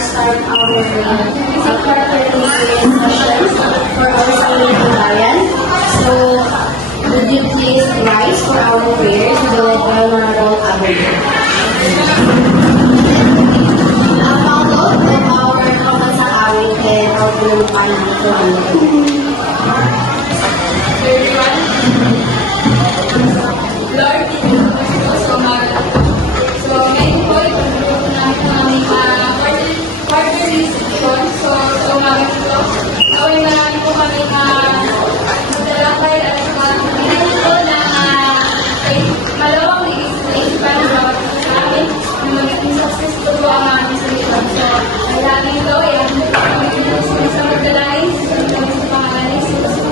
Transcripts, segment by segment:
start our quarterly session for our Sangguniang Bayan. So, would you please rise for our prayers with the Venerable Abba? Followed by our Pagkasang Awit and our Pulupan ito. Everyone, Lord, thank you so much. So, ngayon po, ipagpapalito namin ang aming quarterly session. So, umaga po, away marami po kami magdalakay at pinili po na malawang naisipan ng bawat isa sa amin na magiging successful po ang aming solution. So, ay namin ito, ay namin po kami sa magdalain sa pangalan ng Jesus.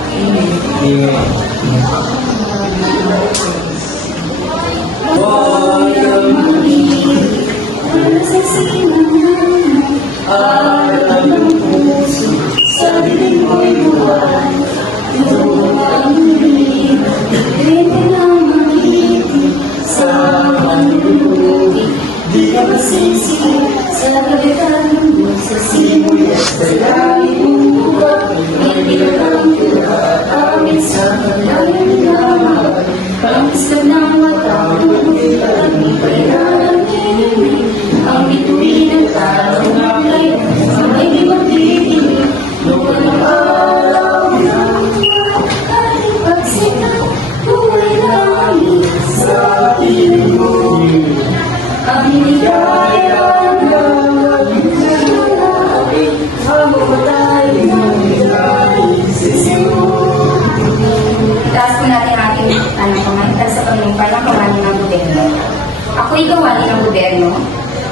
Ako'y gawain ng gobyerno,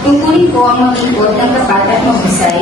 tungkulin ko ang maglingkod ng tapat at mahusay.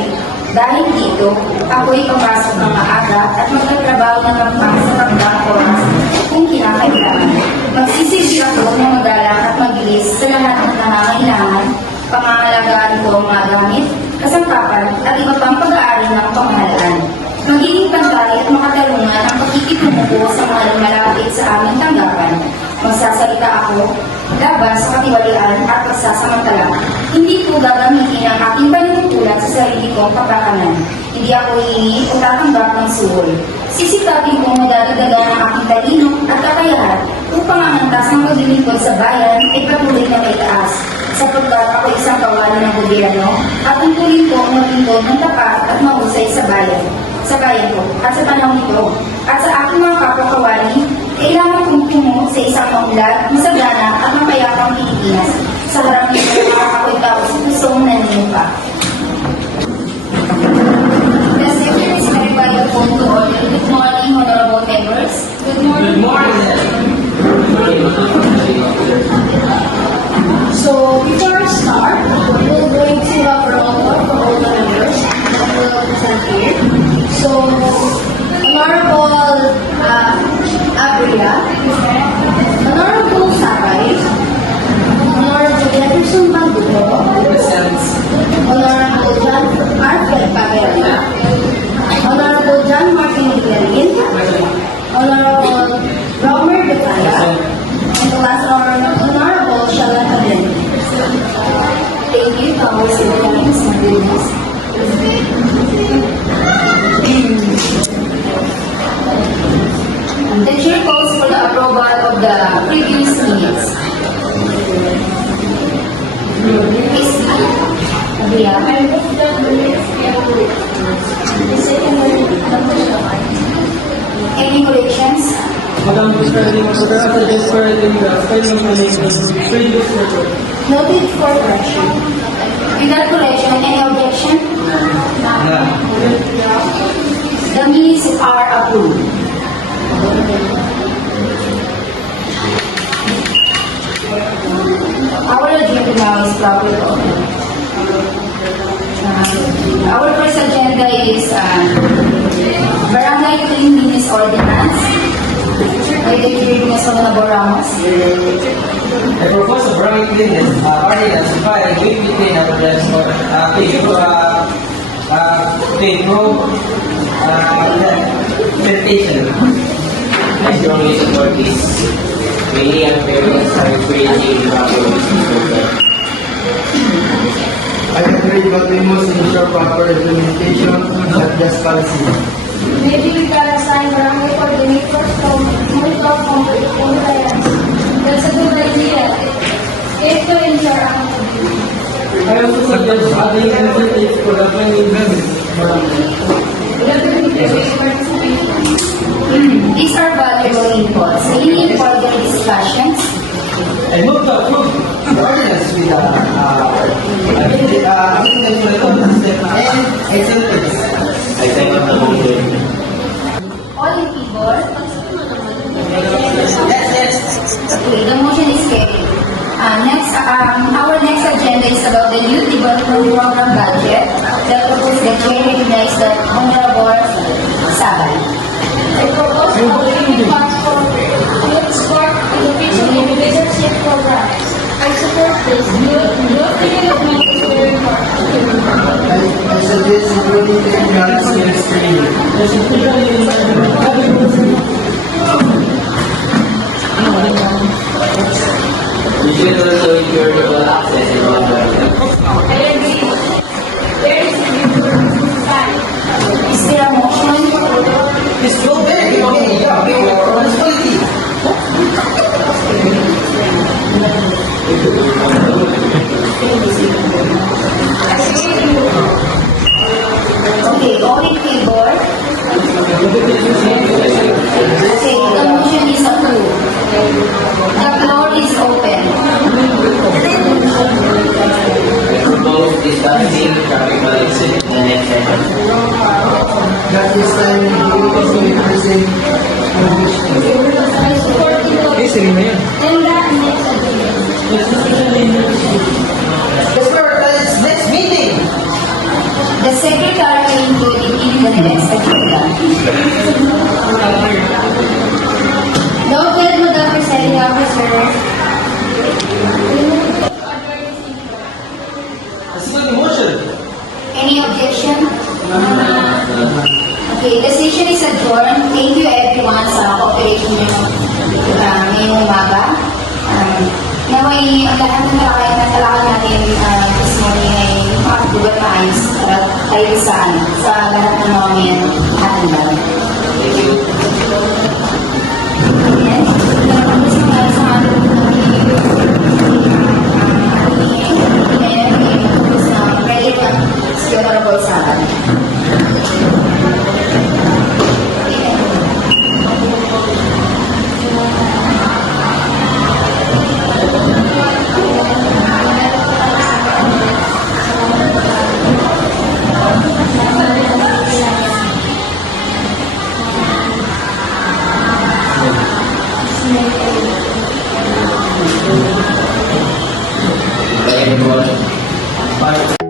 Dahil dito, ako'y papasok ng maaga at magtatrabaho ng kampang sa kampang oras kung kinakailangan. Magsisilbi ako ng magalang at magilis sa lahat ng nangangailangan, pangangalagaan ko ang mga gamit, kasangkapan at iba pang pag-aari ng pamahalaan. Magiging pantay at makatarungan ang pakikitungo ko sa mga lumalapit sa aming tanggapan. Magsasalita ako laban sa katiwalian at pagsasamantala. Hindi ko gagamitin ang aking panuntulan sa sarili kong kapakanan. Hindi ako hihingi o tatanggap ng suhol. Sisikapin kong madadagdagan ang aking talino at kakayahan upang ang antas ng paglilingkod sa bayan ay patuloy na may taas. Sapagkat ako isang kawali ng gobyerno at tungkulin ko ang maglingkod ng tapat at mahusay sa bayan. Sa bayan ko at sa panahon nito at sa aking mga kapwa-kawali, kailangan kong tungo sa isang maunlad, masagana at mapayapang Pilipinas. Sa harap nito, ako'y tao sa pusong naninipa. The secretary is very valuable to all. Good morning, honorable members. Good morning. Good morning. So, before I start, we're going to have a roll call for all the members that will present here. So, Honorable Abria, Honorable Saray, Honorable Jefferson Bandugo, Honorable John Alfred Pagella, Honorable John Martin Guerin, Honorable Romer Becaya, and the last Honorable Shalan Aden. Thank you to our citizens and business. The chair calls for the approval of the previous minutes. Please, Abia. Any corrections? Madam President, after this wording, the final previous report. Noted for correction. Without correction, any objection? The minutes are approved. Our agenda now is properly open. Our first agenda is Barangay Cleanliness Ordinance by the Chairman of Ramos. I propose a barangay cleanliness ordinance by Weekly Clean Ordinance to improve sanitation. I strongly support this. Many young parents are experiencing the problem. I agree, but we must ensure proper implementation, not just policy. Maybe we can assign barangay coordinators from multiple compliance. That's a good idea. It will ensure accountability. I also suggest adding incentives for the planning members. These are valuable inputs. Any important discussions? I move to approve the ordinance with amendments for the concept and incentives. I second the motion. All in favor? Yes. Okay, the motion is carried. Our next agenda is about the Youth Development Program budget. The propose the chair recognize the Honorable Sabay. I propose to allocate funds for youth sport education and leadership program. I support this. Youth development is very important. I suggest including the grants ministry. We should also ensure equal access in all areas. I agree. There is a difference time. Is there a motion? It's still there. Responsibility. Okay, all in favor? Okay, the motion is approved. The floor is open. I propose discussing traffic policy in the next session. That is time we present I support the and that next agenda. Yes, sir. Next meeting. The secretary will include it in the next agenda. Noted, Madam Presiding Officer. That's not the motion. Any objection? Okay, the session is adjourned. Thank you everyone sa cooperation nyo ngayong umaga. Naway, ang lahat ng talakayan natin this morning ay makagulat maayos para tayo sa lahat ng mga may hatilan. Thank you. Yes, nakapagpus na tayo sa ating si Honorable Saban. Bye, everyone.